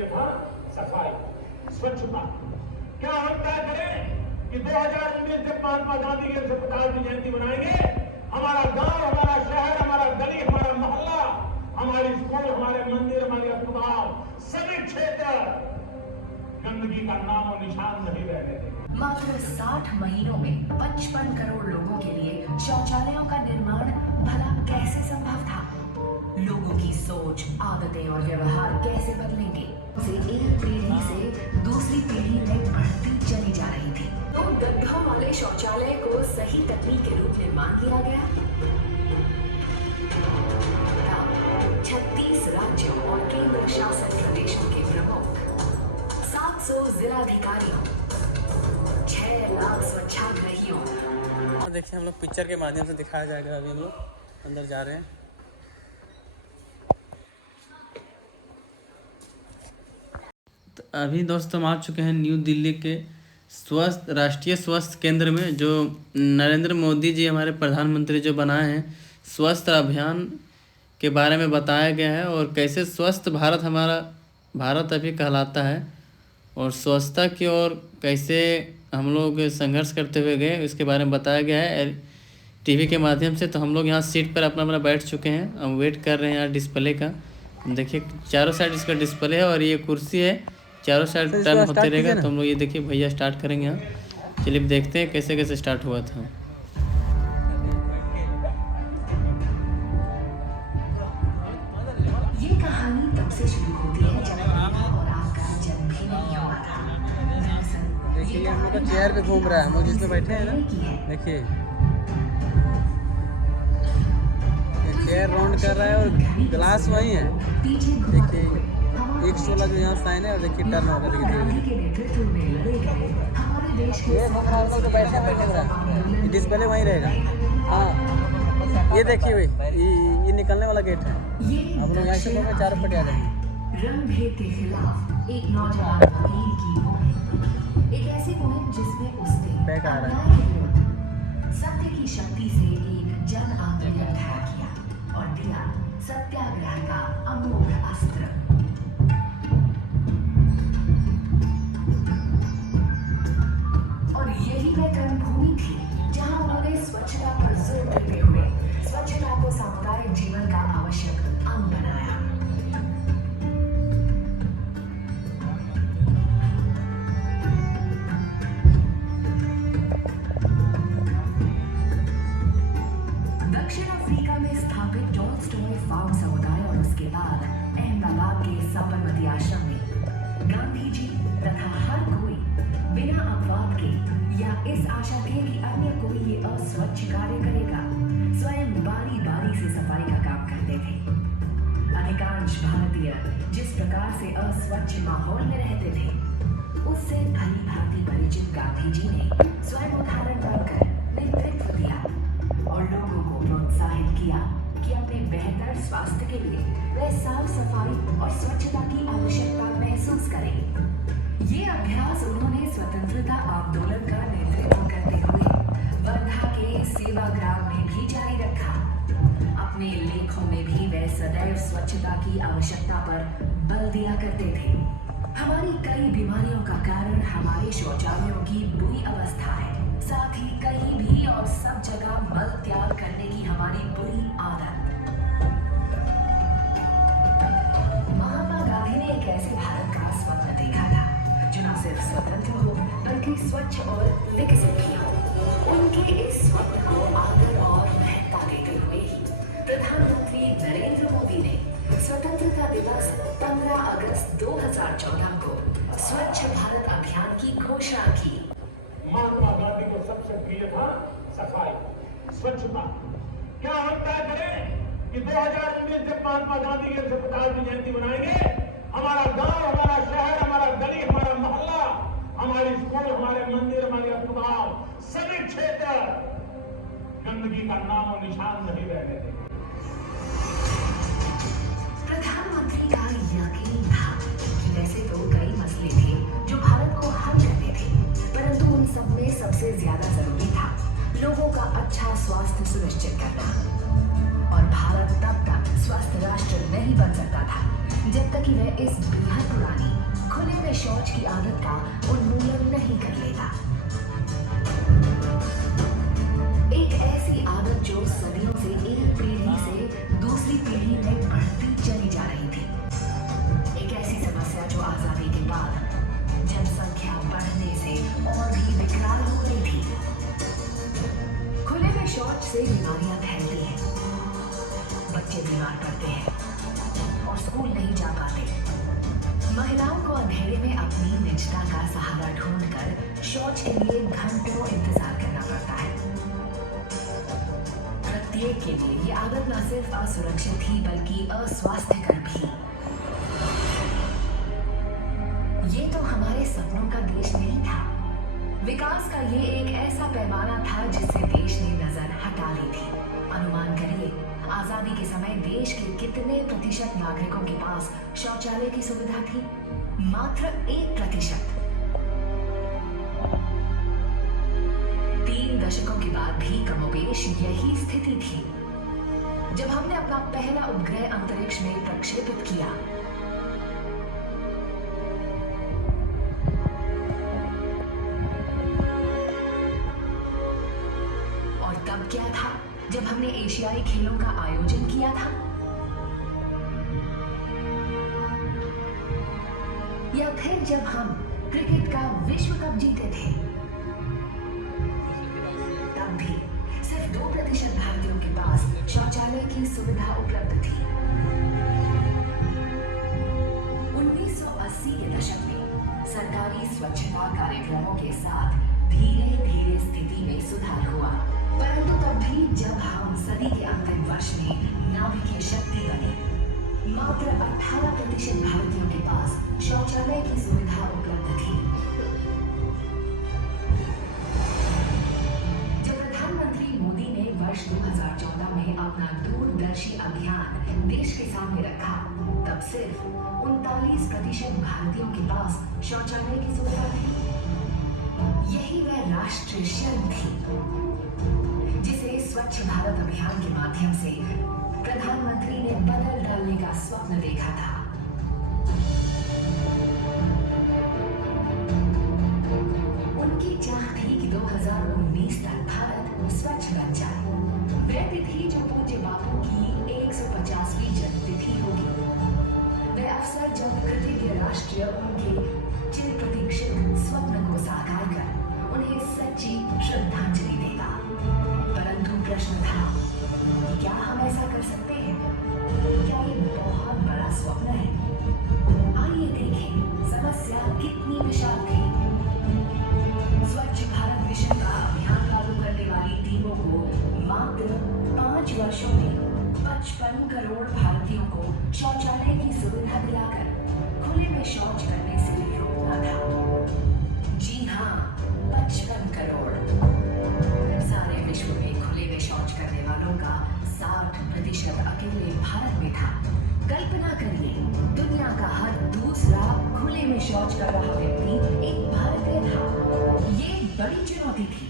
प्रिय था सफाई, स्वच्छता। क्या हम तय करें कि 2019 जब महात्मा गांधी के 150वीं जयंती मनाएंगे, हमारा गांव, हमारा शहर, हमारा गली, हमारा मोहल्ला, हमारे स्कूल, हमारे मंदिर, हमारे अस्पताल, सभी क्षेत्र गंदगी का नाम और निशान नहीं रहने देंगे। मात्र 60 महीनों में 55 करोड़ लोगों के लिए शौचालयों का निर्माण भला कैसे संभव था? लोगों की सोच, आदतें और व्यवहार कैसे बदलेंगे? से एक पीढ़ी से दूसरी पीढ़ी में बढ़ती चली जा रही थी। तो गड्ढों वाले शौचालय को सही तकनीक के रूप में मान लिया गया। 36 राज्यों और केंद्र शासित प्रदेशों के प्रमुख, 700 जिलाधिकारियों, 6 लाख स्वच्छाग्रहियों। देखिए हम लोग पिक्चर के माध्यम से दिखाया जाएगा। अभी हम लोग अंदर जा रहे हैं। तो अभी दोस्तों हम आ चुके हैं न्यू दिल्ली के राष्ट्रीय स्वास्थ्य केंद्र में, जो नरेंद्र मोदी जी हमारे प्रधानमंत्री जो बनाए हैं, स्वस्थ अभियान के बारे में बताया गया है और कैसे स्वस्थ भारत हमारा भारत अभी कहलाता है और स्वच्छता की ओर कैसे हम लोग संघर्ष करते हुए गए, इसके बारे में बताया गया है टीवी के माध्यम से। तो हम लोग यहाँ सीट पर अपना बैठ चुके हैं। हम वेट कर रहे हैं यहाँ डिस्प्ले का। देखिए चारों साइड इसका डिस्प्ले है और ये कुर्सी है, चारों साइड टर्न होते रहेगा। तो हम लोग ये देखिए भैया स्टार्ट करेंगे यहाँ। चलिए देखते हैं कैसे कैसे स्टार्ट हुआ था। ये कहानी तब से शुरू होती है जब मेरा और आपका जन्म भी नहीं हुआ था। देखिए हम लोग का चेयर पे घूम रहा है, हम लोग जिसमें बैठे हैं ना, देखिए ये चेयर राउंड कर रहा है और ग्लास वही है। देखिए 116 जो यहाँ साइन है और देखिए टर्न होगा। देखिए बैठे डिस्प्ले वहीं रहेगा। हाँ ये देखिए भाई ये निकलने वाला गेट है। हम लोग यहाँ से लोग 4 फटे आ जाएंगे। रंग भेद के खिलाफ एक नौजवान वकील की मुहिम, एक ऐसी मुहिम जिसमें उसने बैक आ रहा अन्याय के विरुद्ध सत्य की शक्ति से एक जन आंदोलन खड़ा किया और दिया सत्याग्रह का अमोघ अस्त्र। और यही वह कर्मभूमि थी जहां उन्होंने स्वच्छता पर जोर देते हुए स्वच्छता को सामुदायिक जीवन का आवश्यक अंग बनाया। दक्षिण अफ्रीका में स्थापित टॉलस्टॉय फार्म समुदाय और उसके बाद अहमदाबाद के साबरमती आश्रम में गांधी जी तथा हर कोई बिना अपवाद के या इस आशा के कि अन्य कोई ये अस्वच्छ कार्य करेगा, स्वयं बारी बारी से सफाई का काम करते थे। अधिकांश भारतीय जिस प्रकार से अस्वच्छ माहौल में रहते थे, उससे भली भांति परिचित गांधी जी ने स्वयं उदाहरण बनकर नेतृत्व दिया और लोगों को प्रोत्साहित किया कि अपने बेहतर स्वास्थ्य के लिए वे साफ सफाई और स्वच्छता की आवश्यकता महसूस करें। ये अभ्यास उन्होंने स्वतंत्रता आंदोलन का नेतृत्व करते हुए वर्धा के सेवाग्राम में भी जारी रखा। अपने लेखों में भी वे सदैव स्वच्छता की आवश्यकता पर बल दिया करते थे। हमारी कई बीमारियों का कारण हमारे शौचालयों की बुरी अवस्था है, साथ ही कहीं भी और सब जगह मल त्याग करने की हमारी बुरी आदत। महात्मा गांधी ने एक ऐसे भारत का स्वप्न देखा था जो न सिर्फ स्वतंत्र हो बल्कि स्वच्छ और विकसित भी हो। उनके इस स्वप्न को आदर और महत्ता देते हुए ही प्रधानमंत्री नरेंद्र मोदी ने स्वतंत्रता दिवस 15 अगस्त 2014 को स्वच्छ भारत अभियान की घोषणा की। महात्मा गांधी को सबसे प्रिय था सफाई, स्वच्छता। क्या हम तय करें कि 2019 जब महात्मा गांधी के 150वीं जयंती मनाएंगे, हमारा गांव, हमारा शहर, हमारा गली, हमारा मोहल्ला, हमारे स्कूल, हमारे मंदिर, हमारे अस्पताल, सभी क्षेत्र गंदगी का नाम और निशान नहीं रहने देंगे। प्रधानमंत्री का यकीन था कि वैसे तो कई मसले थे जो भारत को हल करने थे, परंतु उन सब में सबसे ज्यादा जरूरी था लोगों का अच्छा स्वास्थ्य सुनिश्चित करना। और भारत तब तक स्वस्थ राष्ट्र नहीं बन सकता था जब तक कि वह इस बेहद पुरानी खुले में शौच की आदत का उन्मूलन नहीं कर लेता। एक ऐसी आदत जो सदियों से एक पीढ़ी से दूसरी पीढ़ी में बढ़ती चली जा रही थी। एक ऐसी समस्या जो आजादी के बाद जनसंख्या बढ़ने से और भी विकराल हो रही थी। खुले में शौच से बीमारियां फैलती हैं, बच्चे बीमार पड़ते हैं और स्कूल नहीं जा पाते। महिलाओं को अंधेरे में अपनी निजता का सहारा ढूंढकर शौच के लिए घंटों इंतजार करना पड़ता है। प्रत्येक के लिए ये आदत न सिर्फ असुरक्षित थी बल्कि अस्वास्थ्यकर भी। ये तो हमारे सपनों का देश नहीं था। विकास का ये एक ऐसा पैमाना था जिससे देश ने नजर हटा ली थी। अनुमान करिए, आजादी के समय देश के कितने प्रतिशत नागरिकों के पास शौचालय की सुविधा थी? मात्र 1%। 3 दशकों के बाद भी कमोबेश यही स्थिति थी। जब हमने अपना पहला उपग्रह अंतरिक्ष में प्रक्षेपित किया, और तब क्या था जब हमने एशियाई खेलों का आयोजन किया था, या फिर जब हम क्रिकेट का विश्व कप जीते थे, तब भी सिर्फ 2% भारतीयों के पास शौचालय की सुविधा उपलब्ध थी। 1980 के दशक में सरकारी स्वच्छता कार्यक्रमों के साथ धीरे धीरे स्थिति में सुधार हुआ, परंतु तब भी जब हम सदी के अंतिम वर्ष में नाभिकीय शक्ति बनी, मात्र 18% भारतीयों के पास शौचालय की सुविधा उपलब्ध थी। जब प्रधानमंत्री मोदी ने वर्ष 2014 में अपना दूरदर्शी अभियान देश के सामने रखा, तब सिर्फ 39% भारतीयों के पास शौचालय की सुविधा थी। यही वह राष्ट्रीय शर्म थी जिसे स्वच्छ भारत अभियान के माध्यम से प्रधानमंत्री ने बदल डालने का स्वप्न देखा था। उनकी चाह थी कि 2019 तक भारत स्वच्छ बन जाए। वह तिथि जो पूज्य बापू की 150वीं जन्मतिथि होगी, वह अवसर जब कृतज्ञ राष्ट्र उनके चिर प्रतीक्षित स्वप्न को साकार कर उन्हें सच्ची श्रद्धांजलि देगा। परंतु प्रश्न था कि क्या हम ऐसा कर सकते हैं? क्या ये बहुत बड़ा स्वप्न है? आइए देखें समस्या कितनी विशाल थी। स्वच्छ भारत मिशन का अभियान लागू करने वाली टीमों को मात्र 5 वर्षों में 55 करोड़ भारतीयों को शौचालय की सुविधा दिलाकर खुले में शौच करने से रोकना था। जी हाँ, 55 करोड़। सारे विश्व में खुले में शौच करने वालों का 60% अकेले भारत में था। कल्पना करिए, दुनिया का हर दूसरा खुले में शौच कर रहा व्यक्ति एक भारतीय था। ये बड़ी चुनौती थी,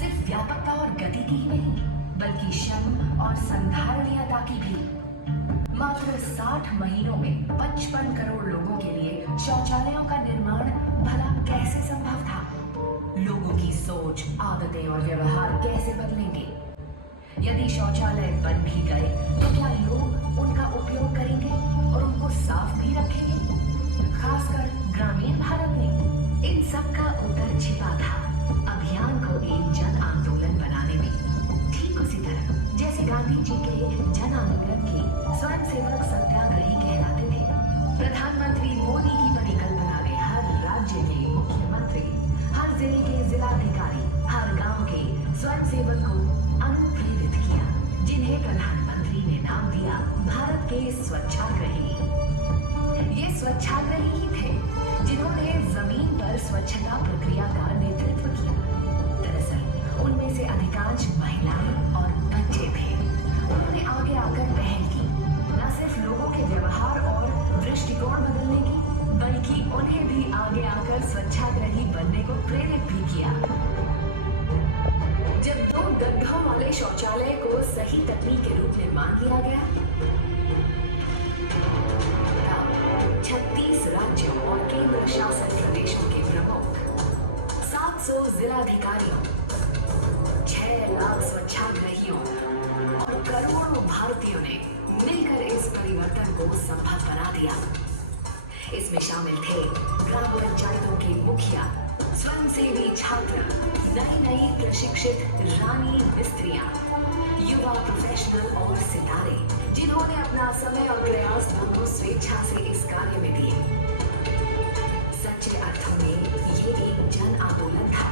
सिर्फ व्यापकता और गति की ही नहीं, बल्कि श्रम और संधारणीयता की भी। मात्र 60 महीनों में 55 करोड़ लोगों के लिए शौचालयों का निर्माण भला कैसे संभव था? लोगों की सोच, आदतें और व्यवहार कैसे बदलेंगे? यदि शौचालय बन भी गए तो क्या लोग उनका उपयोग करेंगे और उनको साफ भी रखेंगे? खासकर ग्रामीण भारत में इन सब का उत्तर छिपा था अभियान को एक जन आंदोलन बनाने में। ठीक उसी तरह जैसे गांधी जी के जन आंदोलन के स्वयंसेवक सत्याग्रही कहलाते थे, प्रधानमंत्री मोदी की परिकल्पना में हर राज्य के मुख्यमंत्री, हर जिले के जिलाधिकारी, हर गांव के स्वयंसेवक को अनुप्रेरित किया, जिन्हें प्रधानमंत्री ने नाम दिया भारत के स्वच्छाग्रही। ये स्वच्छाग्रही ही थे जिन्होंने जमीन पर स्वच्छता प्रक्रिया का नेतृत्व किया। दरअसल उनमें से अधिकांश महिलाएं और बच्चे थे। उन्होंने आगे आकर पहल की, न सिर्फ लोगों के व्यवहार और दृष्टिकोण बदलने की, बल्कि उन्हें भी आगे आकर स्वच्छाग्रही बनने को प्रेरित भी किया। जब 2 गड्ढों वाले शौचालय को सही तकनीक के रूप में मान लिया गया, 36 राज्यों और केंद्र शासित प्रदेशों के प्रमुख, 700 जिलाधिकारियों, 6 लाख स्वच्छाग्रहियों और करोड़ों भारतीयों ने मिलकर इस परिवर्तन को संभव बना दिया। इसमें शामिल थे ग्राम पंचायतों के मुखिया, स्वयंसेवी छात्र, नई प्रशिक्षित रानी मिस्त्रियां, युवा प्रोफेशनल और सितारे, जिन्होंने अपना समय और प्रयास दोनों स्वेच्छा से इस कार्य में दिए। सच्चे अर्थों में ये एक जन आंदोलन था।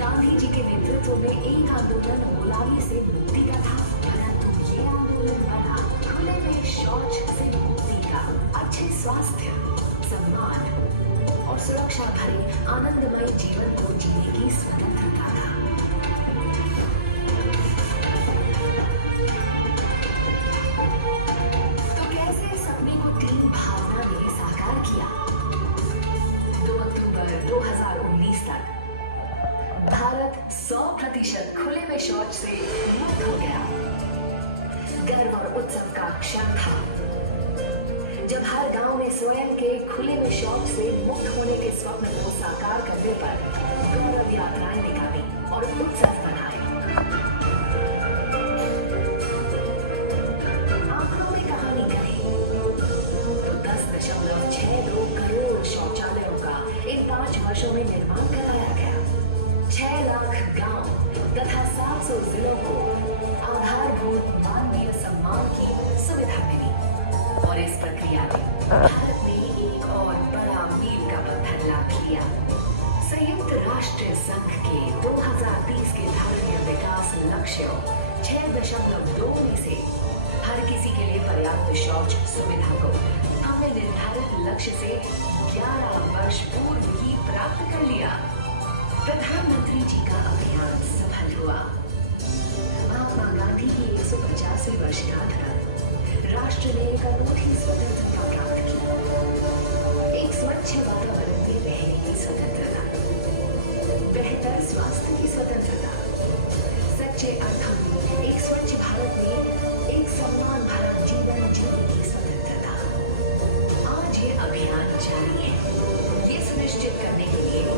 गांधी जी के नेतृत्व में एक आंदोलन गुलामी से मुक्ति का था, परंतु ये आंदोलन बना खुले में शौच से मुक्ति का, अच्छे स्वास्थ्य, सम्मान और सुरक्षा भरे आनंदमय जीवन को जीने की स्वतंत्रता था। तो कैसे इस सपने को टीम भावना ने साकार किया? 2 अक्टूबर 2019 तक भारत 100% खुले में शौच से मुक्त हो गया। गर्व और उत्सव का क्षण था जब हर गांव में स्वयं के खुले में शौच से मुक्त होने के स्वप्न को साकार करने पर गौरव यात्राएं निकाली और उत्सव मनाए। आंकड़ों में कहानी कही तो 10.62 करोड़ शौचालयों का इन 5 वर्षों में निर्माण कराया गया। 6 लाख गांव तथा 700 जिलों को आधारभूत मानवीय सम्मान की सुविधा मिली और इस प्रक्रिया में भारत ने एक और बड़ा मील का पत्थर लाद लिया। संयुक्त राष्ट्र संघ के 2030 के धारणीय विकास लक्ष्यों 6.2 में से हर किसी के लिए पर्याप्त शौच सुविधा को हमने निर्धारित लक्ष्य से 11 वर्ष पूर्व ही प्राप्त कर लिया। प्रधानमंत्री जी का अभियान सफल हुआ। महात्मा गांधी की 150वीं वर्षगांठ पर राष्ट्र ने एक अनूठी स्वतंत्रता प्राप्त की। एक स्वच्छ वातावरण में रहने की स्वतंत्रता, बेहतर स्वास्थ्य की स्वतंत्रता, सच्चे अर्थों में एक स्वच्छ भारत में एक सम्मान भरा जीवन जीने की स्वतंत्रता। आज ये अभियान जारी है, ये सुनिश्चित करने के लिए कि